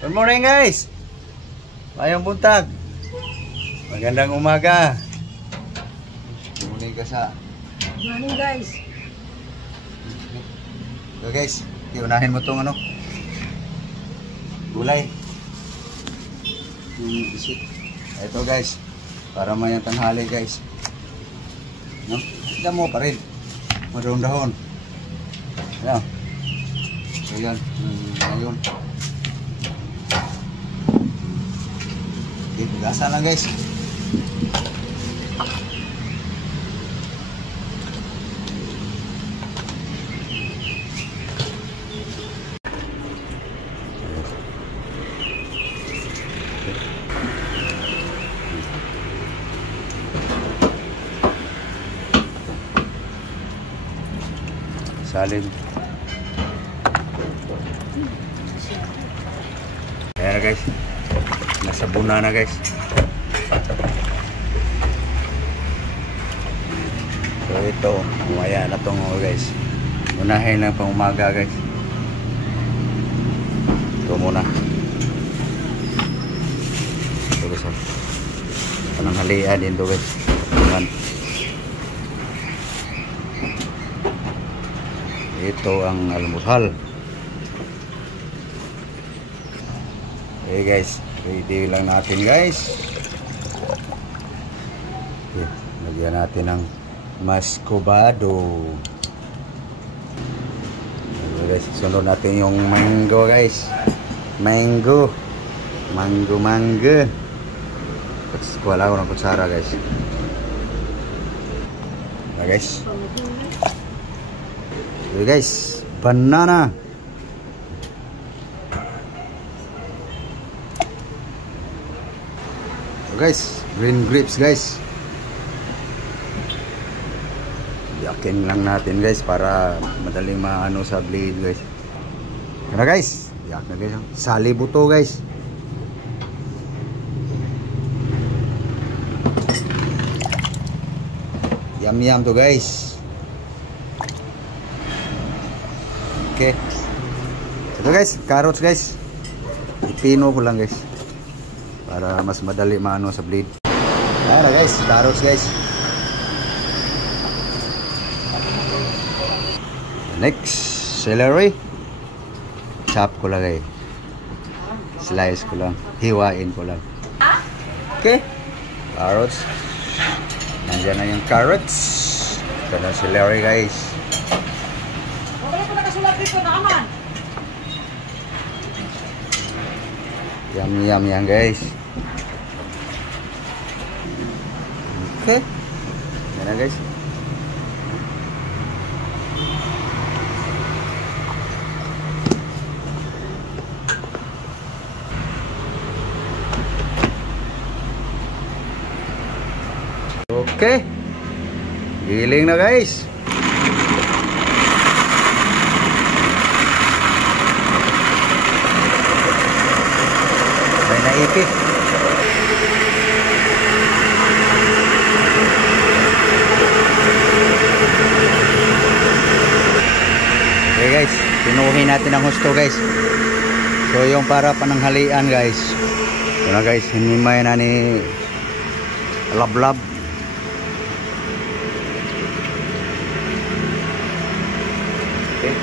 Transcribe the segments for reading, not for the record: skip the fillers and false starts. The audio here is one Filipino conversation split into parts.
Good morning guys. Mayong buntag. Magandang umaga. Morning ka sa. Good morning guys. So guys, iunahin mo tong ano? Gulay. Ito guys, para mayang tanghali guys. No? Tignan mo pa rin. Madahon-dahon. Ayan. So yan. Ayun. Okay, bigasan lang guys. Salim. Ayan na guys. Nasa buna na guys. So ito, umaya na itong guys. Unahin lang pang umaga guys. Ito muna. Ito guys. Pananghalian din ito guys. Ayan. Ito ang almusal. Okay guys, ready lang natin guys. Okay, lagyan natin ng muscovado. Okay guys, sunod natin yung mango guys. Mango. Wala ko ng kutsara guys. Okay guys. Okay guys, banana. Guys, green grapes guys. Yakin lang natin guys para madaling maano sa blade guys. Ano guys? Yak na guys. Sali buto guys. Yum to guys. Okay. Ito guys, carrots guys. Ipino ko lang guys. Para mas madali maano sa blade. Ayan guys, carrots guys. Next, celery. Chop ko lang guys. Slice ko lang. Hiwain ko lang. Okay. Carrots. Nandiyan na yung carrots. Ito na celery guys. Yum yan guys. Okay. Yan na guys. Okay. Giling na guys. May naipit. Okay guys, pinuhin natin ang husto guys. So yung para pananghalian guys. Ito na guys, hinimay na ni lablab. Okay.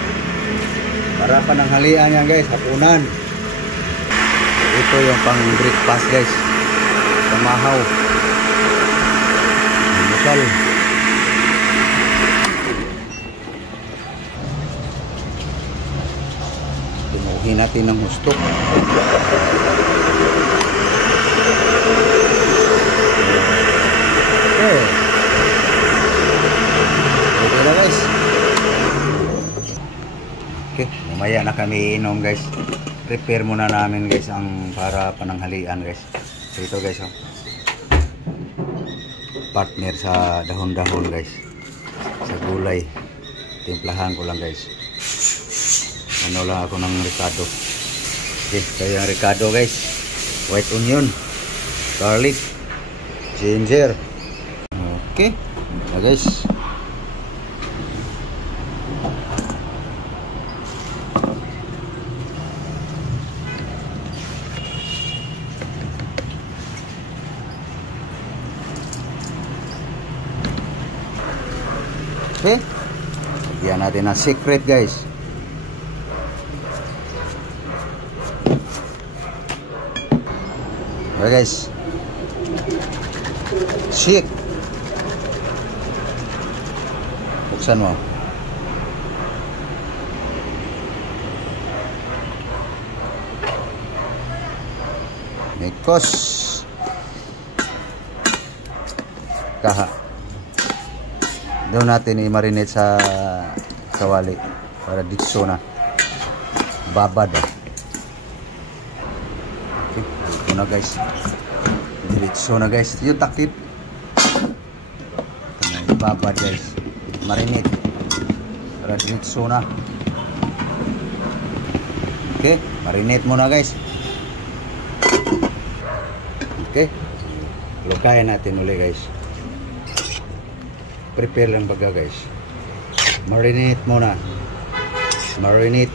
Para pananghalian yan guys, hapunan. Ito yung pang breakfast guys. Pamahaw. Almusal. Tinuhin natin ng gusto. Okay. Okay na guys. Okay, mamaya na kami inom guys. Prepare muna namin guys ang para pananghalian guys. So ito guys oh. Partner sa dahon-dahon guys. Sa gulay. Timplahan ko lang guys. Ano lang ako ng ricado. Okay, kaya yung ricado guys. White onion, garlic, ginger. Okay, na guys. Okay? Lagyan natin ng secret guys. Okay guys. Shake. Buksan mo. Mikos. Kaha. Doon natin i-marinate sa kawali para ditso na. Babad. Okay, ito na guys. Ditso na guys. Yung takip. Babad guys. Marinate para ditso na. Okay, marinate muna guys. Okay, lukayan natin ulit guys. Prepare lang baga guys. Marinate muna. Marinate.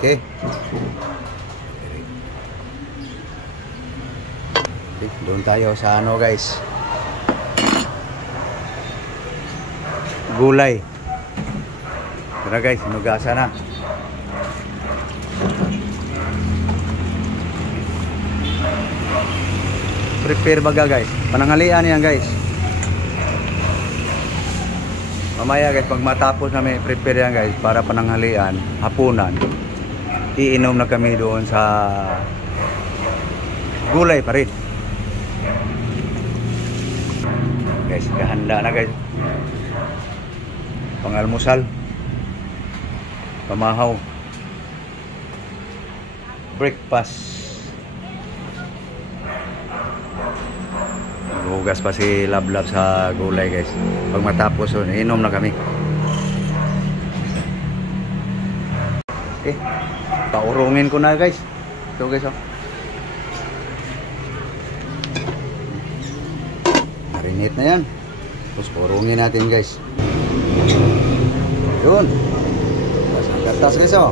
Okay. Okay, doon tayo sa ano guys. Gulay. Tara guys, nugasa na. Prepare baga guys. Pananghalian yan guys. Mamaya guys, pag matapos namin prepare yan guys para pananghalian, hapunan, iinom na kami doon sa gulay pa rin. Guys, kahanda na guys. Pangalmusal, pamahaw, breakfast. Hugas pa si Lablab sa gulay guys. Pag matapos yun, inom na kami. Okay, paurungin ko na guys. Ito guys oh. Marinate na yan. Tapos paurungin natin guys. Yun. Tapos ang gatas guys oh.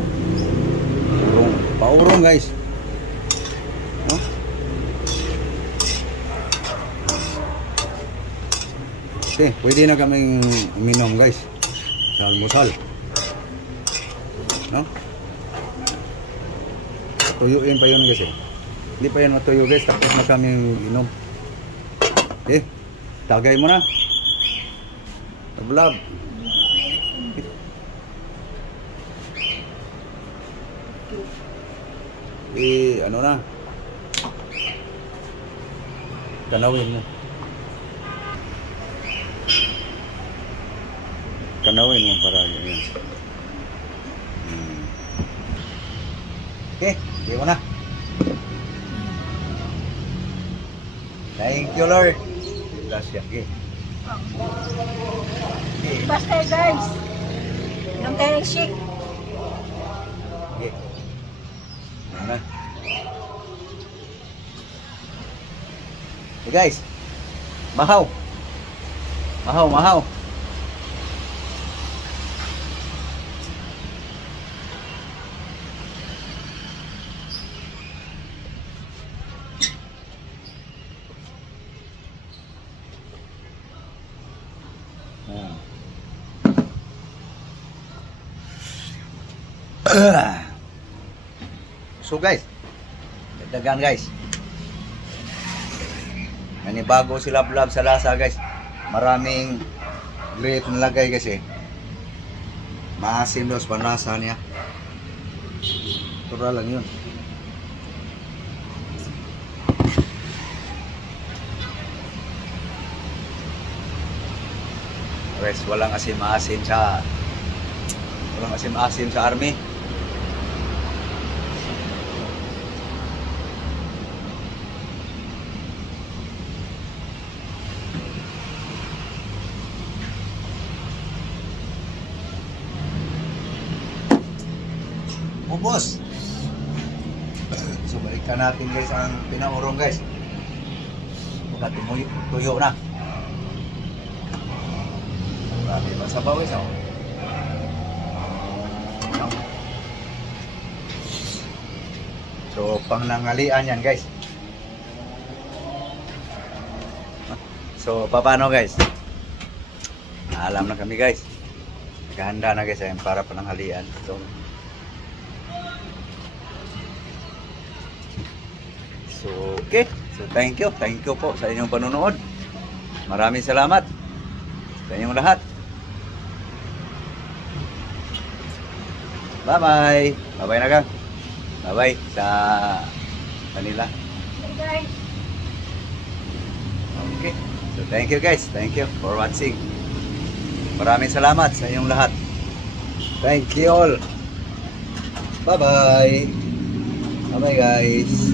Paurong guys. No? Okay, pwede na kaming uminom guys sa almusal. No? Tuyuin pa yun guys eh. Hindi pa yan matuyo guys, tapos na kaming inom. Okay, tagay mo na. Lablab. Ano na? Tanawin mo. Tanawin mo para yun. Okay, di mo na. Thank you Lord. Gracias. Okay. Basta guys. Yung tayo shake. Okay. Ano? Hey guys. Mahaw. Mahaw, mahaw. So guys, dagan guys. Nanibago si Lablab sa lasa guys. Maraming grape nilagay kasi maasim daw sa panlasa niya. Tura lang yun. Guys, walang asim-asim sa army. Ubos. So balikan natin guys ang pinaurong guys. Baka tuyo na. Marami pa sa bawis oh. So pangnangalian yan guys. So paano guys? Alam na kami guys. Naghahanda na guys ayun, para pananghalian. So, okay. So, thank you. Thank you po sa inyong panonood. Maraming salamat sa inyong lahat. Bye-bye. Bye-bye na kang. Bye-bye sa kanila. Hey guys. Okay. So, thank you guys. Thank you for watching. Maraming salamat sa inyong lahat. Thank you all. Bye-bye. Bye-bye guys.